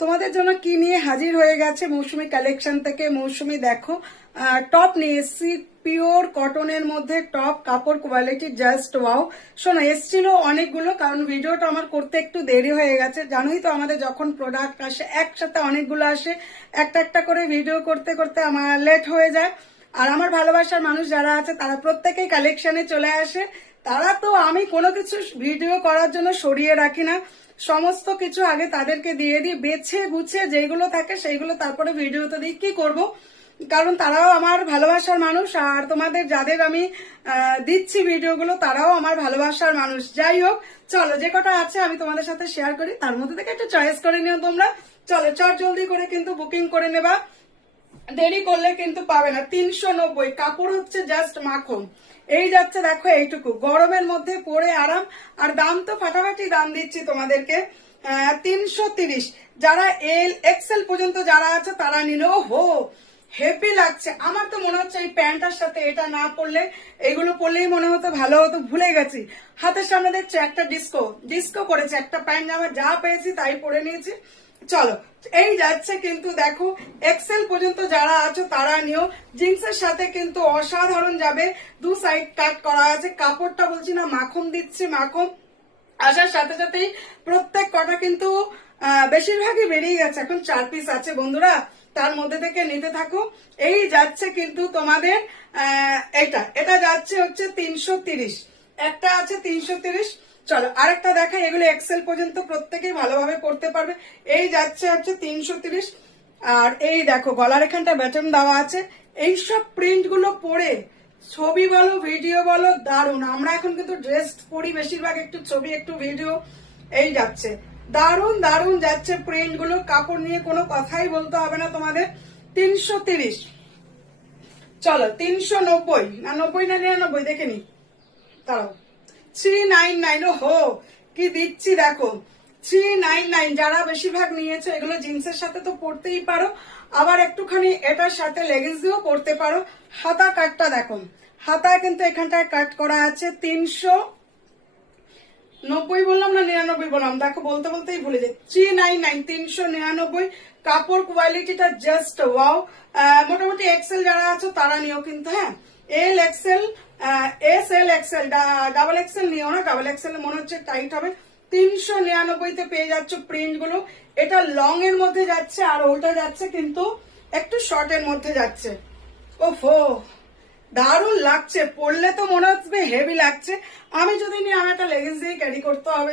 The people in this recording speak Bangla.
তোমাদের জন্য কি নিয়ে হাজির হয়ে গেছে মৌসুমী কালেকশন থেকে। মৌসুমী দেখো টপ নিয়ে এসছি, পিওর কটনের মধ্যে টপ, কাপড় কোয়ালিটি জাস্ট ওয়াও। শোনো, এসছিল অনেকগুলো, কারণ ভিডিওটা আমার করতে একটু দেরি হয়ে গেছে। জানোই তো আমাদের যখন প্রোডাক্ট আসে একসাথে অনেকগুলো আসে, একটা একটা করে ভিডিও করতে করতে আমার লেট হয়ে যায়। আর আমার ভালোবাসার মানুষ যারা আছে তারা প্রত্যেকেই কালেকশনে চলে আসে। তারা তো আমি কোনো কিছু ভিডিও করার জন্য সরিয়ে রাখি না, সমস্ত কিছু আগে তাদেরকে দিয়ে দিই, বেছে গুছে যেগুলো থাকে সেইগুলো তারপরে ভিডিওতে দিই। কি করব, কারণ তারাও আমার ভালোবাসার মানুষ, আর তোমাদের যাদের আমি দিচ্ছি ভিডিওগুলো তারাও আমার ভালোবাসার মানুষ। যাই হোক, চলো যে কটা আছে আমি তোমাদের সাথে শেয়ার করি, তার মধ্যে থেকে একটু চয়েস করে নিও তোমরা। চলো চট জলদি করে কিন্তু বুকিং করে নেবা, দেরি করলে কিন্তু পাবে না। 390, কাপড় হচ্ছে জাস্ট মাখন। এই যাচ্ছে দেখো এইটুকু, গরমের মধ্যে পরে আরাম। আর দাম তো ফাটাফাটি দাম দিচ্ছি তোমাদেরকে, 330। যারা এল এক্সেল পর্যন্ত যারা আছে তারা নিলো। হো, হেভি লাগছে। আমার তো মনে হচ্ছে এই প্যান্টার সাথে এটা না পরলে, এগুলো পরলেই মনে হতো ভালো হতো, ভুলে গেছি। হাতের সামনে দেখছো একটা ডিস্কো ডিস্কো করেছে, একটা প্যান্ট জামা যা পেয়েছি তাই পরে নিয়েছি। চলো, এই যাচ্ছে কিন্তু দেখো এক্সেল পর্যন্ত যারা আছো তারা নিও। জিন্সের সাথে কিন্তু অসাধারণ যাবে, দু সাইড কাট করা আছে। কাপড়টা বলছি না মাখন দিচ্ছি, মাখন আসার সাথে সাথেই প্রত্যেক কটা কিন্তু বেশিরভাগই বেরিয়ে গেছে। এখন 4 পিস আছে বন্ধুরা, তার মধ্যে থেকে নিতে থাকো। এই যাচ্ছে কিন্তু তোমাদের এটা যাচ্ছে হচ্ছে 330, একটা আছে 330। চলো আরেকটা দেখাই, এগুলো এক্সেল পর্যন্ত প্রত্যেকেই ভালোভাবে পড়তে পারবে। এই যাচ্ছে হচ্ছে 330। আর এই দেখো গলার এখানটা ব্যাটন দেওয়া আছে। এইসব প্রিন্ট গুলো পরে ছবি বলো ভিডিও বলো দারুন। আমরা এখন কিন্তু ড্রেস পরি বেশিরভাগ, একটু ছবি একটু ভিডিও। এই যাচ্ছে দারুন দারুন যাচ্ছে প্রিন্ট গুলো, কাপড় নিয়ে কোনো কথাই বলতে হবে না তোমাদের। 330। চলো 390 না 90 না 99 দেখে নি, দাঁড়াও। 399। ও হো, কি দিচ্ছি দেখো, 399। যারা বেশিরভাগ নিয়েছে এগুলো জিন্সের সাথে তো পরতেই পারো, আবার একটুখানি এটার সাথে লেগিংস দিয়েও পরতে পারো। হাতা কাটটা দেখো, হাতায় কিন্তু এখানটায় কাট করা আছে। 390 বললাম না 99 বললাম, দেখো বলতে বলতেই ভুলে যাই। 399, 399। কাপড় কোয়ালিটিটা জাস্ট ওয়াও। মোটামুটি এক্সেল যারা আছো তারা নিও কিন্তু, হ্যাঁ। L XL, S L XL, double XL নিও না, ডাবল এক্সেল মনে হচ্ছে টাইট হবে। 399 পেয়ে যাচ্ছ প্রিন্ট গুলো। এটা লং এর মধ্যে যাচ্ছে, আর ওটা যাচ্ছে কিন্তু একটু শর্ট এর মধ্যে যাচ্ছে। ওফো, দারুণ লাগছে, পরলে তো মনে হচ্ছে হেভি লাগছে। আমি যদি নিয়ে আমার একটা লেগিংস দিয়ে ক্যারি করতে হবে।